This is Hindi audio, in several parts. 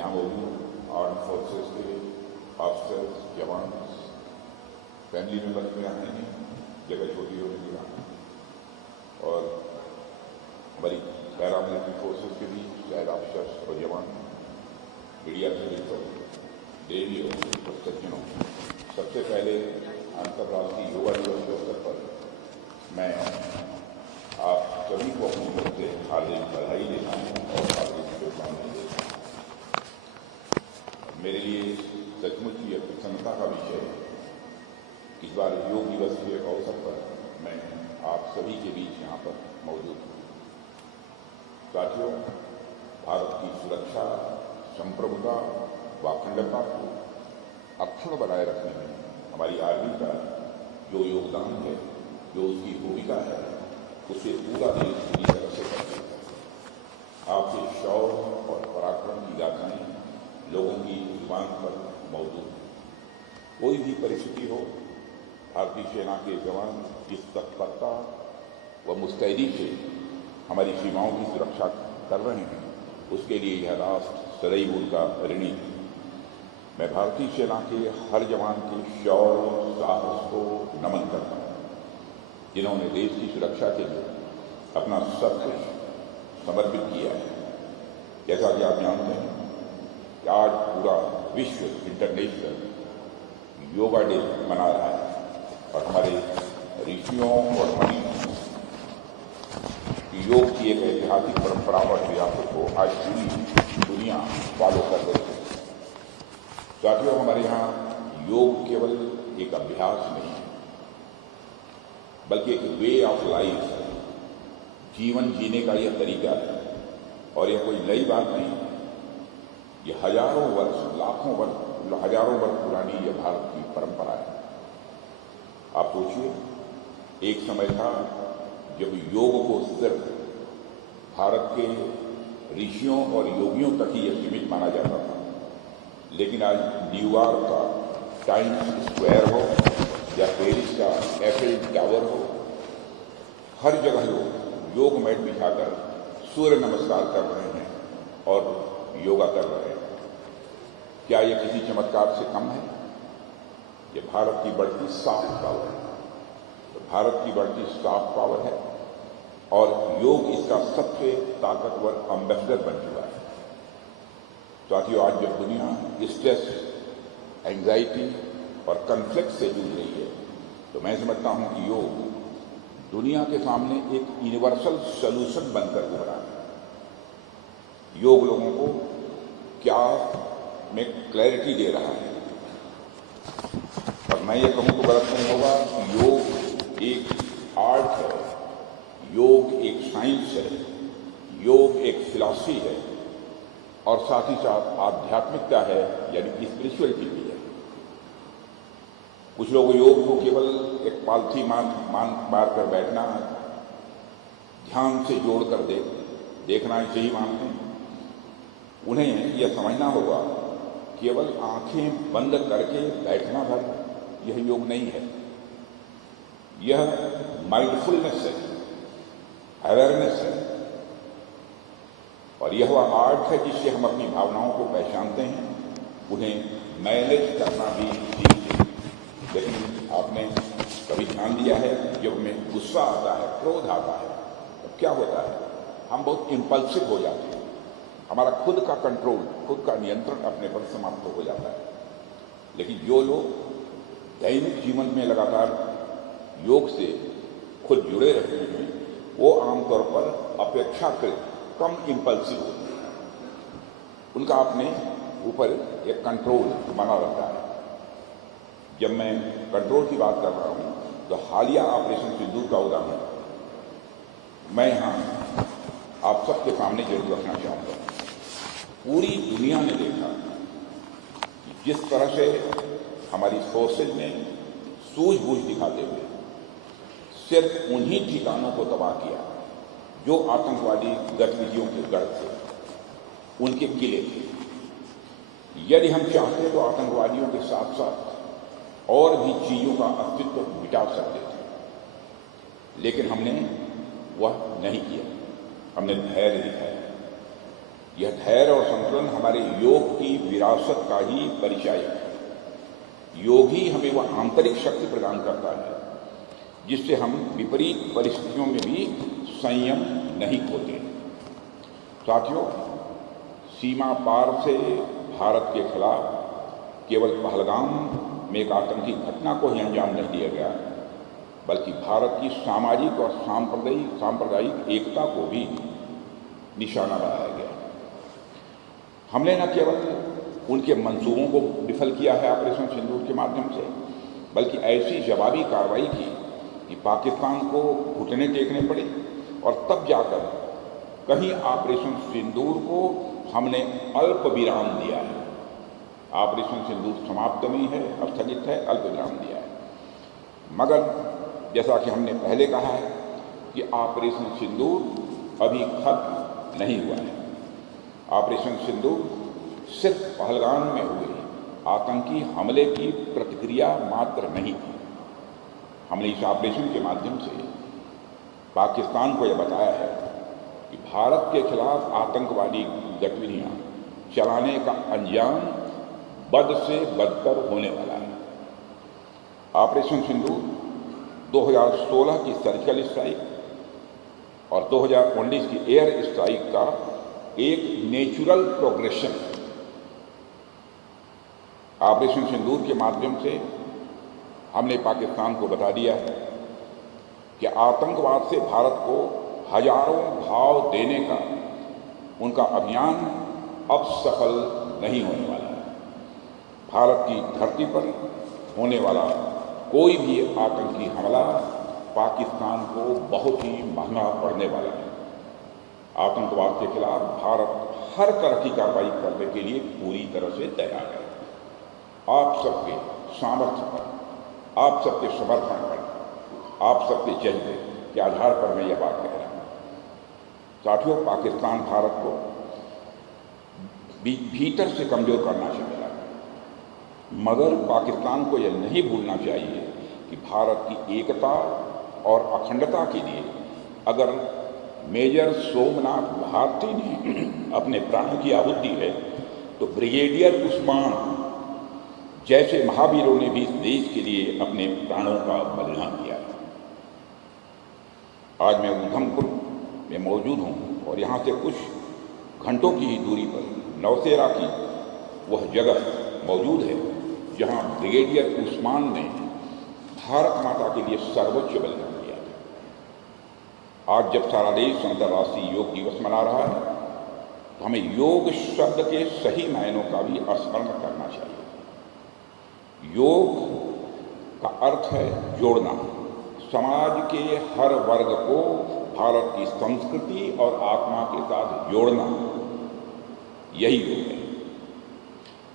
यहाँ मौजूद आर्म फोर्सेस के ऑफिसर्स, जवान, फैमिली मेंबर्स में आए हैं, जगह छोटी होने की बात, और हमारी पैरामिलिट्री फोर्सेस के भी शायद ऑफिसर्स और जवान, मीडिया से मिलकर देवी और सज्जनों, सबसे पहले अंतर्राष्ट्रीय योगा दिवस के अवसर पर मैं आप सभी को अपनी तरफ से हार्दिक बधाई देता हूँ और हार्दिक शुभकामनाएं देता हूँ। मेरे लिए सचमुच ही एक प्रसन्नता का विषय है कि इस बार योग दिवस के अवसर पर मैं आप सभी के बीच यहाँ पर मौजूद हूँ। साथियों, भारत की सुरक्षा, संप्रभुता व अखंडता को अक्षुण्ण बनाए रखने में हमारी आर्मी का जो योगदान है, जो उसकी भूमिका है, उसे पूरा देश पूरी तरह से करते हैं। आपके शौर्य और पराक्रम की गाथाएं लोगों की जुबान पर मौजूद है। कोई भी परिस्थिति हो, भारतीय सेना के जवान जिस तत्परता व मुस्तैदी से हमारी सीमाओं की सुरक्षा कर रहे हैं, उसके लिए यह राष्ट्र सदैव उनका ऋणी है। मैं भारतीय सेना के हर जवान के शौर्य, साहस को नमन करता हूँ, जिन्होंने देश की सुरक्षा के लिए अपना सब कुछ समर्पित किया है। जैसा कि आप जानते हैं कि आज पूरा विश्व इंटरनेशनल योगा डे मना रहा है और हमारे ऋषियों और मुनियों की योग की एक ऐतिहासिक परंपरा और विरासत को आज पूरी दुनिया फॉलो कर रही है। साथियों, हमारे यहाँ योग केवल एक अभ्यास नहीं है, बल्कि एक वे ऑफ लाइफ है, जीवन जीने का यह तरीका है। और यह कोई नई बात नहीं है, ये हजारों वर्ष, लाखों वर्ष, हजारों वर्ष पुरानी यह भारत की परंपरा है। आप सोचिए, एक समय था जब योग को सिर्फ भारत के ऋषियों और योगियों तक ही यह सीमित माना जाता था, लेकिन आज न्यूयॉर्क का टाइम्स स्क्वायर हो या पेरिस का एफिल टावर हो, हर जगह लोग योग मैट बिछाकर सूर्य नमस्कार कर रहे हैं और योगा कर रहे हैं। क्या यह किसी चमत्कार से कम है? यह भारत की बढ़ती सॉफ्ट पावर है, तो भारत की बढ़ती सॉफ्ट पावर है और योग इसका सबसे ताकतवर एम्बेसडर बन चुका है। साथियों, आज जब दुनिया स्ट्रेस, एंजाइटी और कॉन्फ्लिक्ट से जूझ रही है, तो मैं समझता हूं कि योग दुनिया के सामने एक यूनिवर्सल सॉल्यूशन बनकर उभरा है। योग लोगों को क्या में क्लैरिटी दे रहा है, और मैं ये कहूं तो गलत नहीं होगा कि योग एक आर्ट है, योग एक साइंस है, योग एक फिलॉसफी है और साथ ही साथ आध्यात्मिकता है, यानी कि स्पिरिचुअलिटी भी है। कुछ लोग योग को केवल एक पालथी मार कर बैठना, ध्यान से जोड़कर देखना इसे ही मानते हैं। उन्हें यह समझना होगा केवल आंखें बंद करके बैठना भर यह योग नहीं है। यह माइंडफुलनेस है, अवेयरनेस है, और यह वह आर्ट है जिससे हम अपनी भावनाओं को पहचानते हैं, उन्हें मैनेज करना भी सीखते हैं। लेकिन आपने कभी ध्यान दिया है, जब हमें गुस्सा आता है, क्रोध आता है, तो क्या होता है? हम बहुत इम्पल्सिव हो जाते हैं, हमारा खुद का कंट्रोल, खुद का नियंत्रण अपने पर समाप्त हो जाता है। लेकिन जो लोग दैनिक जीवन में लगातार योग से खुद जुड़े रहते हैं, वो आमतौर पर अपेक्षाकृत कम इम्पल्सिव होते हैं। उनका अपने ऊपर एक कंट्रोल बना रहता है। जब मैं कंट्रोल की बात कर रहा हूं, तो हालिया ऑपरेशन सिंदूर का उदाहरण मैं यहां आप सबके सामने जरूर रखना चाहूंगा। पूरी दुनिया ने देखा कि जिस तरह से हमारी फोर्सेज ने सूझबूझ दिखाते हुए सिर्फ उन्हीं ठिकानों को तबाह किया जो आतंकवादी गतिविधियों के गढ़ थे, उनके किले थे। यदि हम चाहते तो आतंकवादियों के साथ साथ और भी चीजों का अस्तित्व मिटा सकते थे, लेकिन हमने वह नहीं किया। हमने धैर्य दिखाया। यह धैर्य और संतुलन हमारे योग की विरासत का ही परिचय है। योग ही हमें वह आंतरिक शक्ति प्रदान करता है जिससे हम विपरीत परिस्थितियों में भी संयम नहीं खोते। साथियों, सीमा पार से भारत के खिलाफ केवल पहलगाम में एक आतंकी घटना को ही अंजाम नहीं दिया गया, बल्कि भारत की सामाजिक और सांप्रदायिक एकता को भी निशाना बनाया गया। हमने न केवल उनके मंसूबों को विफल किया है ऑपरेशन सिंदूर के माध्यम से, बल्कि ऐसी जवाबी कार्रवाई की कि पाकिस्तान को घुटने टेकने पड़े और तब जाकर कहीं ऑपरेशन सिंदूर को हमने अल्प विराम दिया है। ऑपरेशन सिंदूर समाप्त नहीं है, स्थगित है, अल्प विराम दिया है। मगर जैसा कि हमने पहले कहा है कि ऑपरेशन सिंदूर अभी खत्म नहीं हुआ है। ऑपरेशन सिंदूर सिर्फ पहलगाम में हुए आतंकी हमले की प्रतिक्रिया मात्र नहीं थी। हमने इस ऑपरेशन के माध्यम से पाकिस्तान को यह बताया है कि भारत के खिलाफ आतंकवादी गतिविधियां चलाने का अंजाम बद से बदतर होने वाला है। ऑपरेशन सिंदूर 2016 की सर्जिकल स्ट्राइक और 2019 की एयर स्ट्राइक का एक नेचुरल प्रोग्रेशन। ऑपरेशन सिंदूर के माध्यम से हमने पाकिस्तान को बता दिया है कि आतंकवाद से भारत को हजारों घाव देने का उनका अभियान अब सफल नहीं होने वाला है। भारत की धरती पर होने वाला कोई भी आतंकी हमला पाकिस्तान को बहुत ही महंगा पड़ने वाला है। आतंकवाद के खिलाफ भारत हर तरह की कार्रवाई करने के लिए पूरी तरह से तैयार है। आप सबके सामर्थ्य पर, आप सबके समर्पण पर, आप सबके जज्बे के आधार पर मैं यह बात कह रहा हूँ। साथियों, पाकिस्तान भारत को भीतर से कमजोर करना चाहेगा, मगर पाकिस्तान को यह नहीं भूलना चाहिए कि भारत की एकता और अखंडता के लिए अगर मेजर सोमनाथ भारती ने अपने प्राणों की आहुति दी है, तो ब्रिगेडियर उस्मान जैसे महावीरों ने भी इस देश के लिए अपने प्राणों का बलिदान दिया है। आज मैं उधमपुर में मौजूद हूँ और यहाँ से कुछ घंटों की ही दूरी पर नौशेरा की वह जगह मौजूद है जहाँ ब्रिगेडियर उस्मान ने भारत माता के लिए सर्वोच्च बलिदान दिया था। आज जब सारा देश अंतर्राष्ट्रीय योग दिवस मना रहा है, तो हमें योग शब्द के सही मायनों का भी स्मरण करना चाहिए। योग का अर्थ है जोड़ना। समाज के हर वर्ग को भारत की संस्कृति और आत्मा के साथ जोड़ना, यही योग है।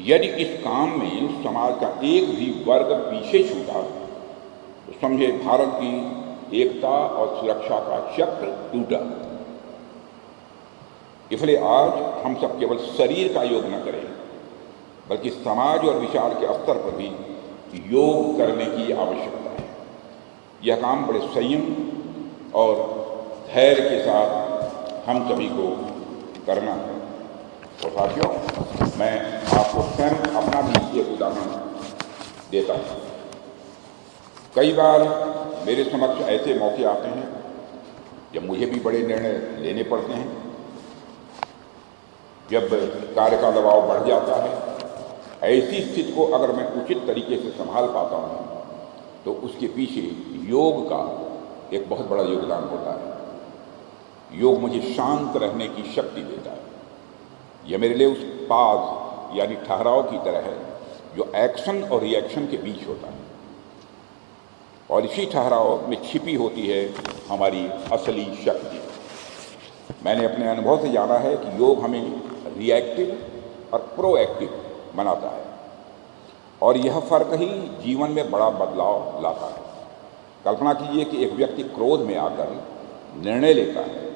यदि इस काम में समाज का एक भी वर्ग पीछे छूटा तो समझे भारत की एकता और सुरक्षा का चक्र टूटा। इसलिए आज हम सब केवल शरीर का योग न करें, बल्कि समाज और विचार के स्तर पर भी योग करने की आवश्यकता है। यह काम बड़े संयम और धैर्य के साथ हम सभी को करना है। तो साथियों, मैं आपको स्वयं अपना भी एक उदाहरण देता हूँ। कई बार मेरे समक्ष ऐसे मौके आते हैं जब मुझे भी बड़े निर्णय लेने पड़ते हैं, जब कार्य का दबाव बढ़ जाता है। ऐसी स्थिति को अगर मैं उचित तरीके से संभाल पाता हूँ तो उसके पीछे योग का एक बहुत बड़ा योगदान होता है। योग मुझे शांत रहने की शक्ति देता है। यह मेरे लिए उस पाज यानी ठहराव की तरह है जो एक्शन और रिएक्शन के बीच होता है, और इसी ठहराव में छिपी होती है हमारी असली शक्ति। मैंने अपने अनुभव से जाना है कि योग हमें रिएक्टिव और प्रोएक्टिव बनाता है, और यह फर्क ही जीवन में बड़ा बदलाव लाता है। कल्पना कीजिए कि एक व्यक्ति क्रोध में आकर निर्णय लेता है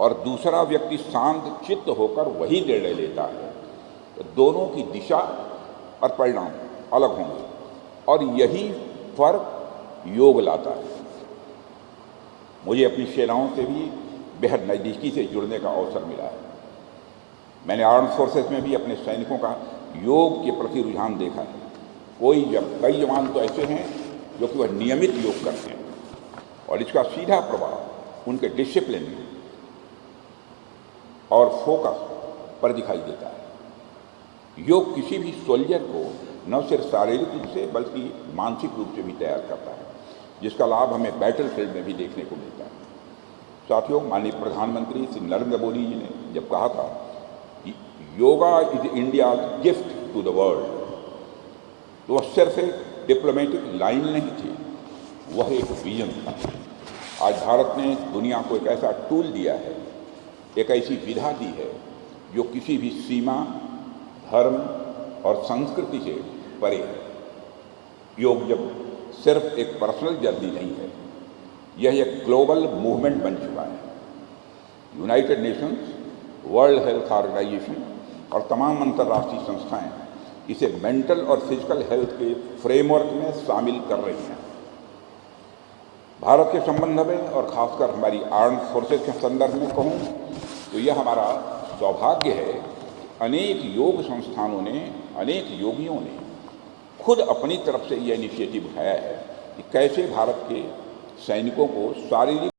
और दूसरा व्यक्ति शांत चित्त होकर वही निर्णय लेता है, तो दोनों की दिशा और परिणाम अलग होंगे, और यही फर्क योग लाता है। मुझे अपनी सेनाओं से भी बेहद नज़दीकी से जुड़ने का अवसर मिला है। मैंने आर्म फोर्सेस में भी अपने सैनिकों का योग के प्रति रुझान देखा है। कई जवान तो ऐसे हैं जो कि वह नियमित योग करते हैं और इसका सीधा प्रभाव उनके डिसिप्लिन और फोकस पर दिखाई देता है। योग किसी भी सोल्जर को न सिर्फ शारीरिक रूप से बल्कि मानसिक रूप से भी तैयार करता है, जिसका लाभ हमें बैटल फील्ड में भी देखने को मिलता है। साथियों, माननीय प्रधानमंत्री श्री नरेंद्र मोदी जी ने जब कहा था कि yoga is India gift to the world, तो वह सिर्फ एक डिप्लोमेटिक लाइन नहीं थी, वह एक विजन था। आज भारत ने दुनिया को एक ऐसा टूल दिया है, एक ऐसी विधा दी है जो किसी भी सीमा, धर्म और संस्कृति से परे है। योग जब सिर्फ एक पर्सनल जर्नी नहीं है, यह एक ग्लोबल मूवमेंट बन चुका है। United Nations, World Health Organization और तमाम अंतर्राष्ट्रीय संस्थाएं इसे मेंटल और फिजिकल हेल्थ के फ्रेमवर्क में शामिल कर रही हैं। भारत के संबंध में और खासकर हमारी आर्म्ड फोर्सेस के संदर्भ में कहूँ तो यह हमारा सौभाग्य है कि अनेक योग संस्थानों ने, अनेक योगियों ने खुद अपनी तरफ से यह इनिशिएटिव उठाया है कि कैसे भारत के सैनिकों को शारीरिक